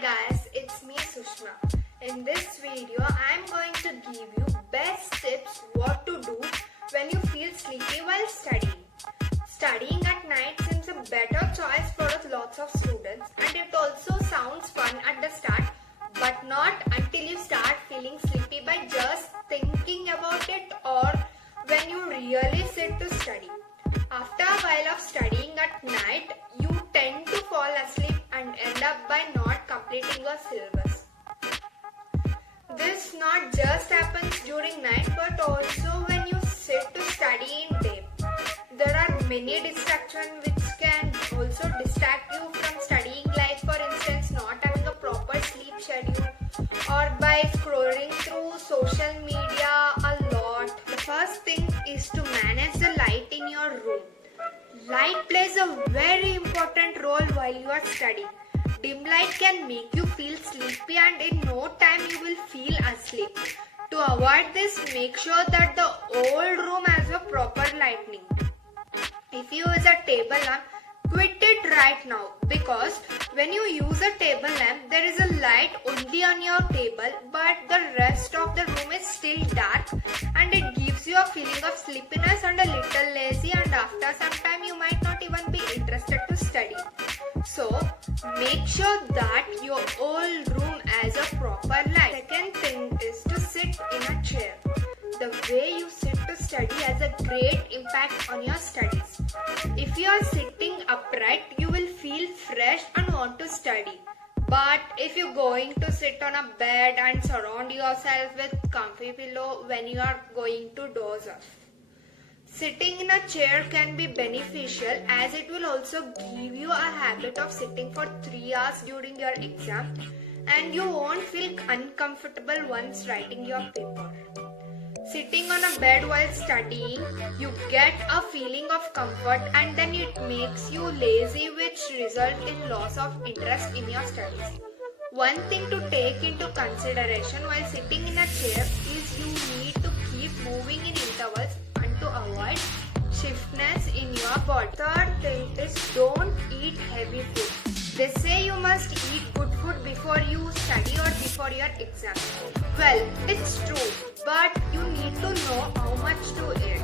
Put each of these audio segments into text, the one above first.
guys, it's me Sushma. In this video, I am going to give you best tips what to do when you feel sleepy while studying. Studying at night seems a better choice for lots of students, and it also sounds fun at the start, but not until you start feeling sleepy by just thinking about it or when you really sit to study. After a while of studying at night, you tend to fall asleep and end up by not completing your syllabus. This not just happens during night but also when you sit to study in day. There are many distractions which can also distract you from studying, like for instance not having a proper sleep schedule or by scrolling through social media a lot. The first thing is to manage the light in your room. Light plays a very important role while you are studying. Dim light can make you feel sleepy and in no time you will feel asleep. To avoid this, make sure that the whole room has a proper lighting. If you use a table lamp, quit it right now, because when you use a table lamp, there is a light only on your table but the rest of the room is still dark and it gives you a feeling of sleepiness and a little lazy, and after some time you might not even be interested to study. So make sure that your whole room has a proper light. Second thing is to sit in a chair. The way you sit to study has a great impact on your studies. If you are sitting upright, you will feel fresh and want to study. But if you're going to sit on a bed and surround yourself with comfy pillow when you are going to doze off. Sitting in a chair can be beneficial as it will also give you a habit of sitting for 3 hours during your exam, and you won't feel uncomfortable once writing your paper. Sitting on a bed while studying, you get a feeling of comfort and then it makes you lazy, which result in loss of interest in your studies. One thing to take into consideration while sitting in a chair is you need to keep moving in intervals and to avoid stiffness in your body. Third thing is don't eat heavy food. They say you must eat good food before you study or before your exam. Well, it's true, but you need to know how much to eat.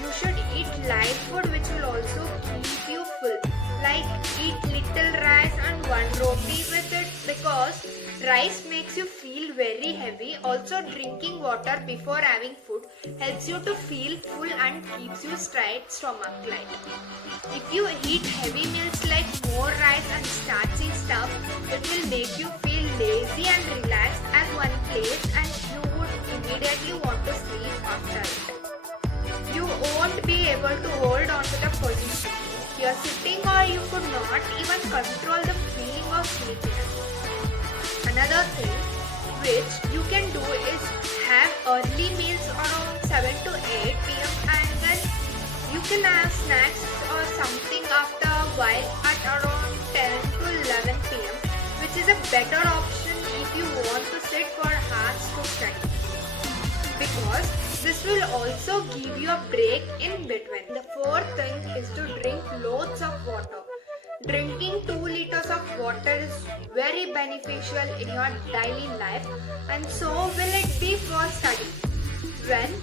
You should eat light food which will also keep you full. Like eat little rice and one roti with it, because rice makes you feel very heavy. Also drinking water before having food helps you to feel full and keeps you straight stomach light. If you eat heavy meals like more rice and starchy stuff, it will make you feel lazy and relaxed at one place and you would immediately want to sleep after it. You won't be able to hold on to the position you're sitting, or you could not even control the feeling of sleepiness. Another thing which you can do is have early meals around 7 to 8 pm and then you can have snacks or something after a while at around 10 to 11 pm, which is a better option if you want to sit for hours to study, because this will also give you a break in between. The fourth thing is to drink loads of water. Drinking 2 liters of water is very beneficial in your daily life, and so will it be for study. When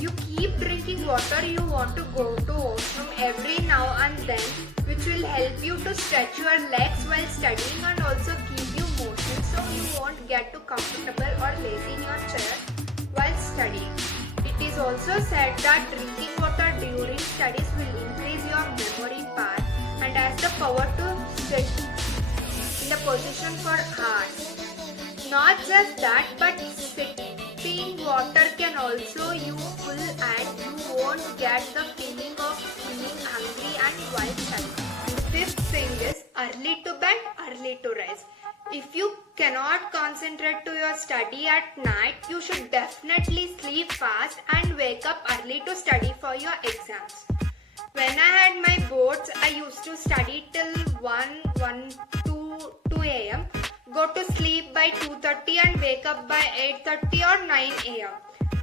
you keep drinking water, you want to go to washroom every now and then, which will help you to stretch your legs while studying and also give you motion, so you won't get too comfortable or lazy in your chair while studying. It is also said that drinking water during studies will increase your memory power and has the power to sit in a position for hours. Not just that, but sipping water can also you full and you won't get the feeling of feeling hungry and while studying. Fifth thing is early to bed, early to rise. If you cannot concentrate to your study at night, you should definitely sleep fast and wake up early to study for your exams. When I had my boards, I used to study till 2 am, go to sleep by 2:30 and wake up by 8:30 or 9 am.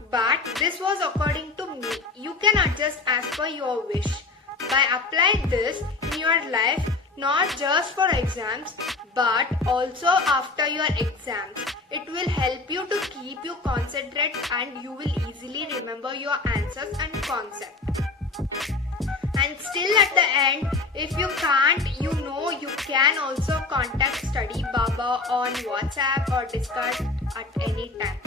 But this was according to me. You can adjust as per your wish. By applying this in your life, not just for exams, but also after your exams. It will help you to keep you concentrate and you will easily remember your answers and concept. And still at the end, if you can't, you can also contact Study Baba on WhatsApp or Discord at any time.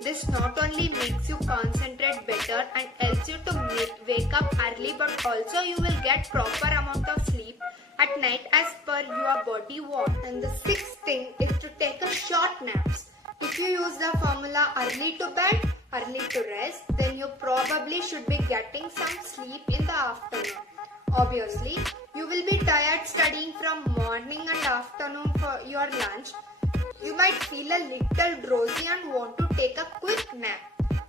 This not only makes you concentrate better and helps you to wake up early, but also you will get proper amount of sleep at night as per your body wants. And the sixth thing is to take a short naps. If you use the formula early to bed, early to rest, then you probably should be getting some sleep in the afternoon. Obviously, you will be tired studying from morning and afternoon for your lunch. You might feel a little drowsy and want to take a quick nap.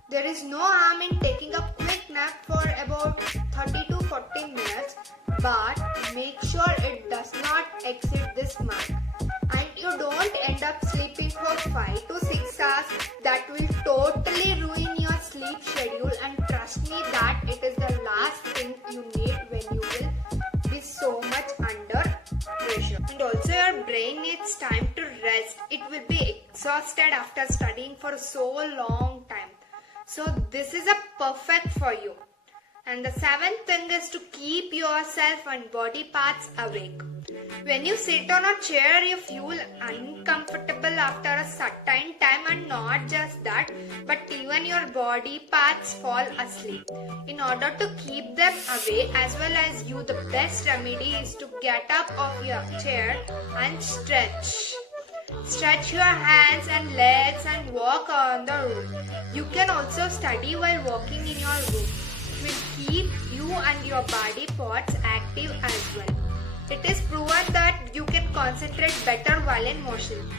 There is no harm in taking a quick nap for about 30 to 40 minutes, but make sure it does not exceed this mark. And you don't end up sleeping for 5 to 6 hours. That will totally ruin your sleep schedule, and trust me that it is the last thing you need when you will be so much under pressure. And also your brain needs time to rest. It will be exhausted after studying for so long time. So this is a perfect for you. And the seventh thing is to keep yourself and body parts awake. When you sit on a chair, you feel uncomfortable after a certain time, and not just that, but even your body parts fall asleep. In order to keep them away as well as you, the best remedy is to get up off your chair and stretch. Stretch your hands and legs and walk on the room. You can also study while walking in your room. It will keep you and your body parts active as well. It is proven that you can concentrate better while in motion.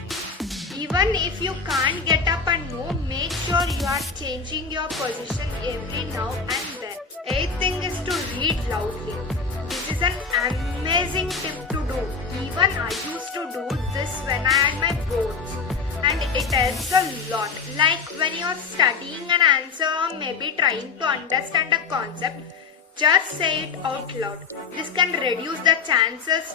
Even if you can't get up and move, make sure you are changing your position every now and then. Eighth thing is to read loudly. This is an amazing tip to do. Even I used to do this when I had my boards, and it helps a lot. Like when you are studying an answer or maybe trying to understand a concept, just say it out loud. This can reduce the chances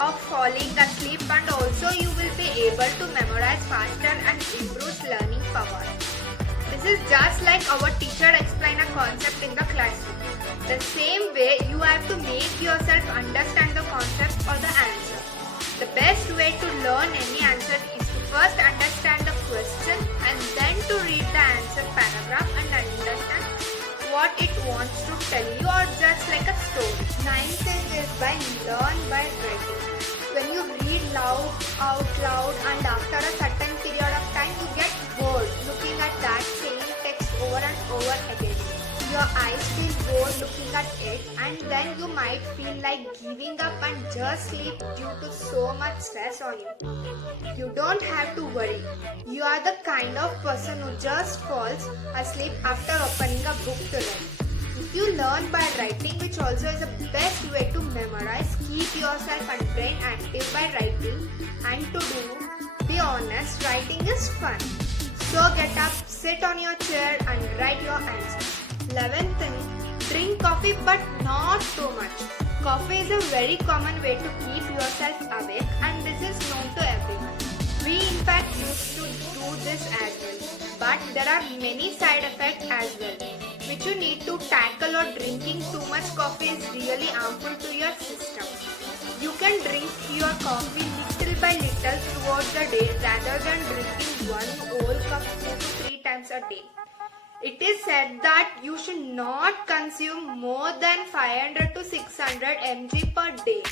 of falling asleep, and also you will be able to memorize faster and improve learning power. This is just like our teacher explain a concept in the classroom. The same way you have to make yourself understand the concept or the answer. The best way to learn any answer is to first understand the question and then to read the answer paragraph and understand what it wants to tell you, or just like a story. Ninth thing is learn by writing. When you read out loud, and after a certain period of time you get bored looking at that same text over and over again. Your eyes feel bored looking at it, and then you might feel like giving up and just sleep due to so much stress on you. You don't have to worry. You are the kind of person who just falls asleep after opening a book to learn. If you learn by writing, which also is the best way to memorize, keep yourself and brain active by writing. And be honest, writing is fun. So get up, sit on your chair and write your answers. 11th thing, drink coffee but not too much. Coffee is a very common way to keep yourself awake, and this is known to everyone. We in fact used to do this as well, but there are many side effects as well, which you need to tackle, or drinking too much coffee is really harmful to your system. You can drink your coffee little by little throughout the day rather than drinking one whole cup 2 to 3 times a day. It is said that you should not consume more than 500 to 600 mg per day.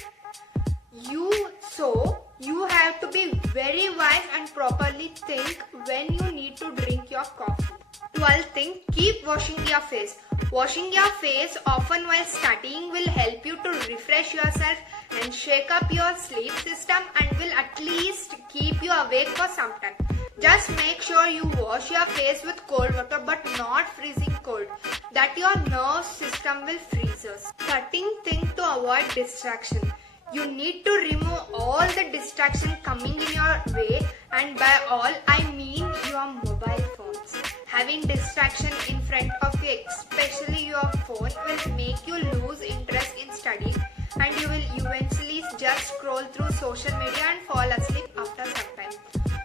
You have to be very wise and properly think when you need to drink your coffee. 12th thing, keep washing your face. Washing your face often while studying will help you to refresh yourself and shake up your sleep system, and will at least keep you awake for some time. Just make sure you wash your face with cold water, but not freezing cold, that your nerve system will freeze us. 13th thing, to avoid distraction. You need to remove all the distraction coming in your way, and by all I mean your mobile phones. Having distraction in front of you, especially your phone, will make you lose interest in studying, and you will eventually just scroll through social media and fall asleep after some time.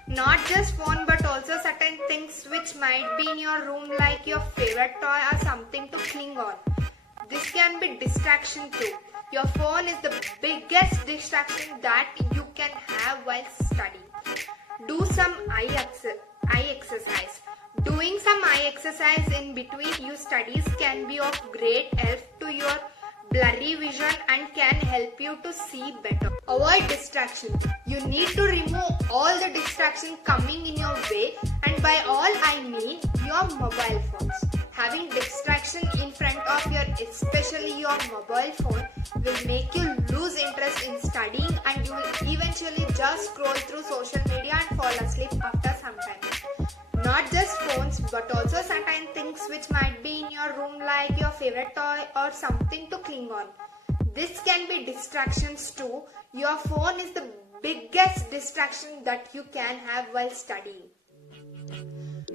Not just phone but also certain things which might be in your room like your favorite toy or something to cling on. This can be distraction too. Your phone is the biggest distraction that you can have while studying. Do some eye exercise. Doing some eye exercise in between your studies can be of great help to your blurry vision and can help you to see better. Avoid distraction. You need to remove all the distraction coming in your way, and by all I mean your mobile phones. Having distraction in front of especially your mobile phone will make you lose interest in studying, and you will eventually just scroll through social media and fall asleep after some time. Not just phones but also certain things which might be in your room like your favorite toy or something to cling on. This can be distractions too. Your phone is the biggest distraction that you can have while studying.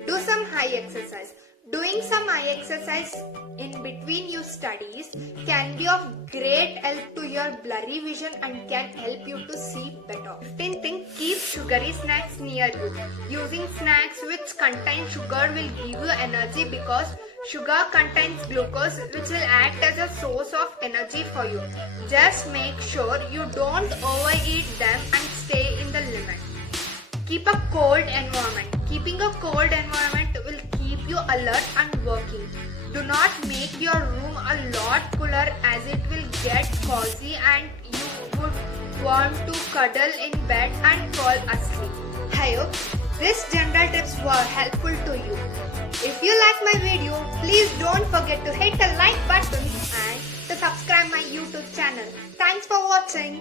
Do some eye exercise. Doing some eye exercise in between your studies can be of great help to your blurry vision and can help you to see better. 15th thing, keep sugary snacks near you. Using snacks which contain sugar will give you energy because sugar contains glucose which will act as a source of energy for you. Just make sure you don't overeat them and stay in the limit. Keep a cold environment. Keeping a cold environment will keep you alert and working. Do not make your room a lot cooler as it will get cozy and you would want to cuddle in bed and fall asleep. I hope these general tips were helpful to you. If you like my video, please don't forget to hit the like button and to subscribe my YouTube channel. Thanks for watching.